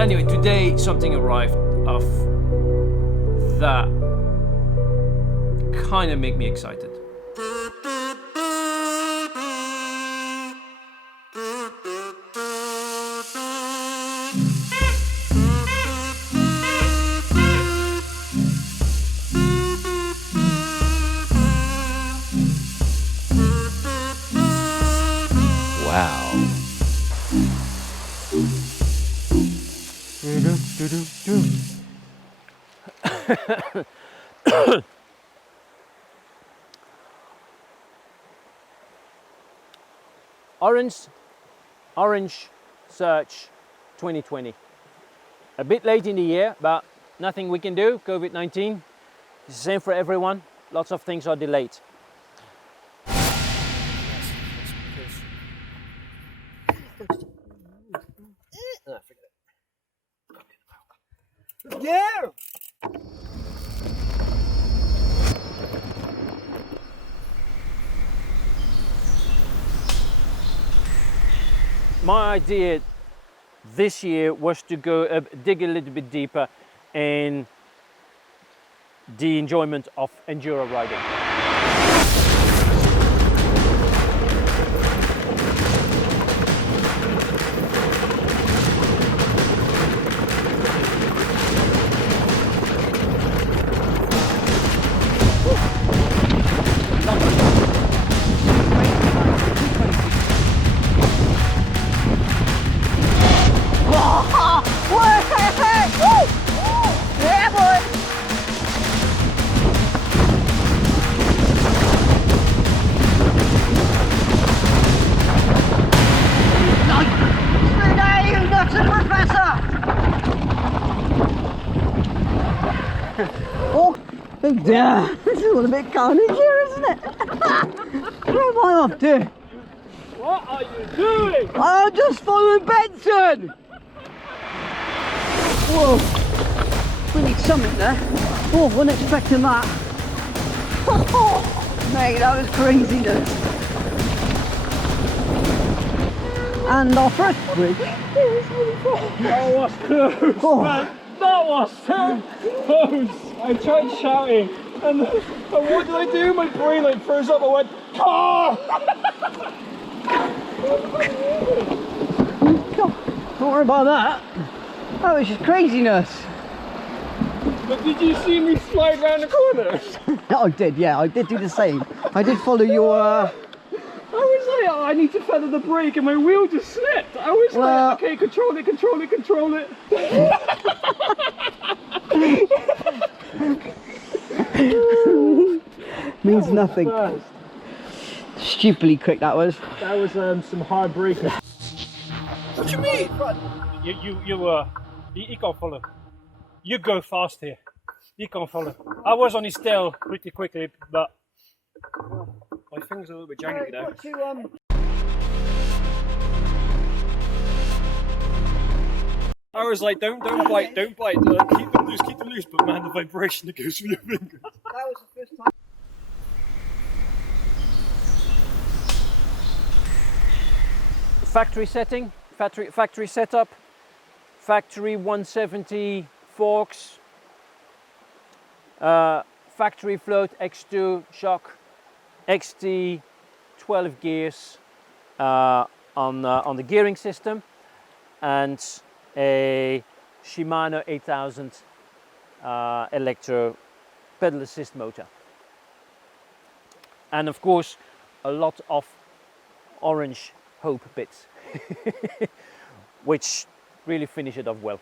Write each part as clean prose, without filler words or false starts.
Anyway, today something arrived of that kind of make me excited. Wow. Orange Search 2020. A bit late in the year, but nothing we can do. COVID-19. It's the same for everyone. Lots of things are delayed. Yeah! My idea this year was to go dig a little bit deeper in the enjoyment of enduro riding. Yeah, boy! Stay, you nuts and professor! Oh dear, this is all a bit carnage here, isn't it? Where am I off to? What are you doing? I'm just following Benson! Whoa, we need something there. Oh, wasn't expecting that. Mate, that was craziness. And our first bridge. That was close, Oh. man. That was so close. I tried shouting, and what did I do? My brain like froze up. I went, car! Don't worry about that. That was just craziness. But did you see me slide round the corner? I did, yeah, I did do the same. I did follow your. I was like, oh, I need to feather the brake, and my wheel just slipped. I was Well- like, okay, control it, control it, control it. Means nothing. Fast. Stupidly quick that was. That was some hard braking. What do you mean? You can't follow. You go fast here. You can't follow. I was on his tail pretty quickly, but my finger's a little bit jangly now. I was like, don't bite, don't bite. Keep them loose. But man, the vibration that goes through your fingers. That was the first time. Factory setting, factory setup, factory 170 forks, factory float X2 shock, XT 12 gears on the gearing system, and a Shimano 8000 electro pedal assist motor, and of course a lot of orange hope bits which really finish it off well.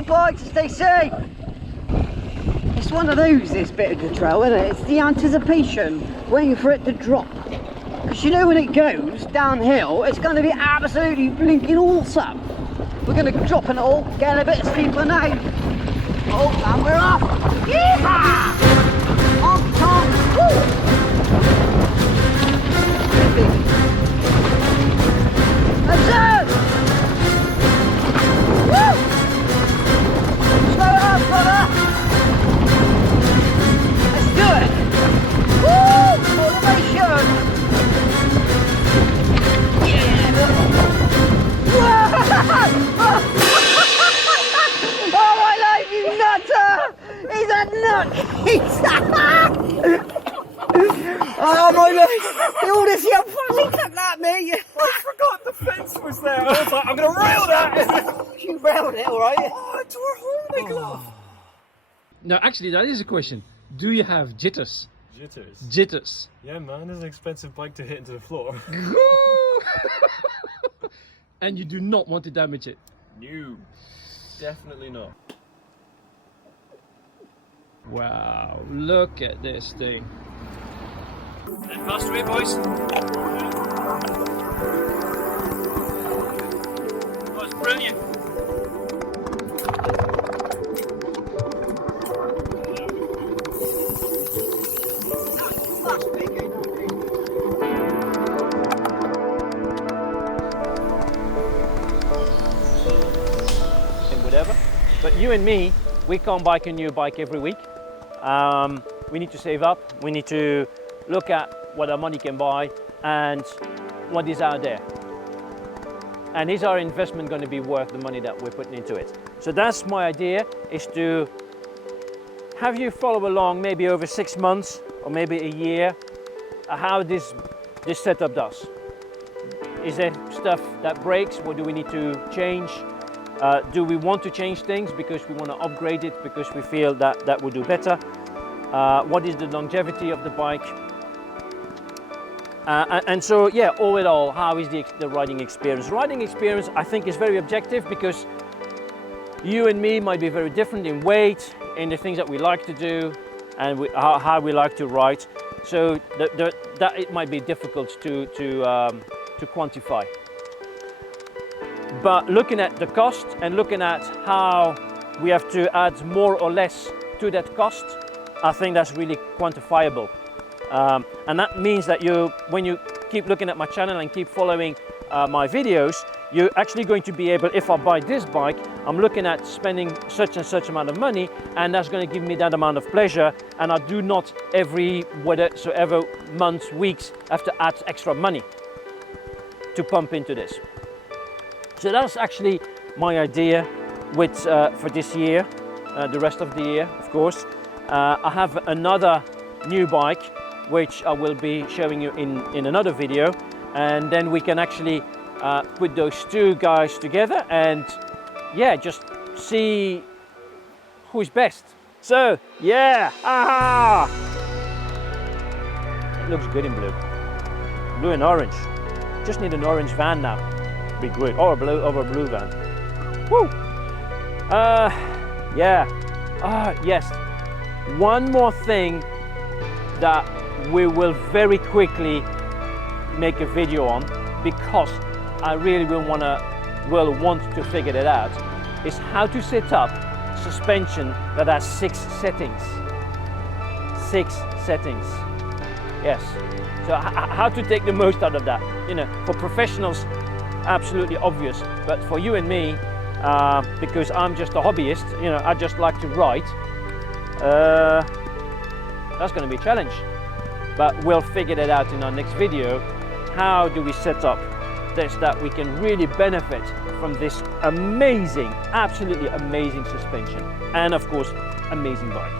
the bikes, stay safe. It's one of those, this bit of the trail, isn't it? It's the anticipation, waiting for it to drop. Because you know when it goes downhill, it's going to be absolutely blinking awesome. We're going to drop it all, get a bit steeper now. Oh, and we're off! Yeehaw! Honk, honk, woo! Observe! Woo! Slow it up, brother! Let's do it! Woo! Motivation! Yeah! Whoa! Oh my life, you nutter! He's a nut! Oh my life! All this young fucking took that, me! I forgot the fence was there. I was like, I'm going to rail that. You railed it, alright? Oh, I tore a hole in my glove. No, actually, that is a question. Do you have jitters? Jitters? Jitters. Yeah, man, it's an expensive bike to hit into the floor. And you do not want to damage it? No, definitely not. Wow, look at this thing. And fast away, boys. That was brilliant. And whatever. But you and me, we can't bike a new bike every week. We need to save up. We need to look at what our money can buy and what is out there. And is our investment going to be worth the money that we're putting into it? So that's my idea, is to have you follow along maybe over 6 months or maybe a year how this setup does. Is there stuff that breaks? What do we need to change? Do we want to change things because we want to upgrade it, because we feel that that will do better? What is the longevity of the bike? And so, yeah, all in all, how is the riding experience? Riding experience, I think, is very objective because you and me might be very different in weight, in the things that we like to do, and how we like to ride. So that it might be difficult to quantify. But looking at the cost and looking at how we have to add more or less to that cost, I think that's really quantifiable. And that means that when you keep looking at my channel and keep following my videos, you're actually going to be able, if I buy this bike, I'm looking at spending such and such amount of money, and that's going to give me that amount of pleasure, and I do not every whatsoever months, weeks have to add extra money to pump into this. So that's actually my idea with for this year, the rest of the year, of course. I have another new bike which I will be showing you in another video, and then we can actually put those two guys together and yeah, just see who's best. So yeah, aha! It looks good in blue and orange. Just need an orange van now. Be good, or a blue van. Woo! Yeah. Yes. One more thing that we will very quickly make a video on, because I really will want to figure it out, is how to set up suspension that has 6 settings. 6 settings. Yes. So how to take the most out of that? You know, for professionals, absolutely obvious, but for you and me, because I'm just a hobbyist, you know, I just like to ride, that's going to be a challenge. But we'll figure that out in our next video. How do we set up this that we can really benefit from this amazing, absolutely amazing suspension, and of course, amazing bike.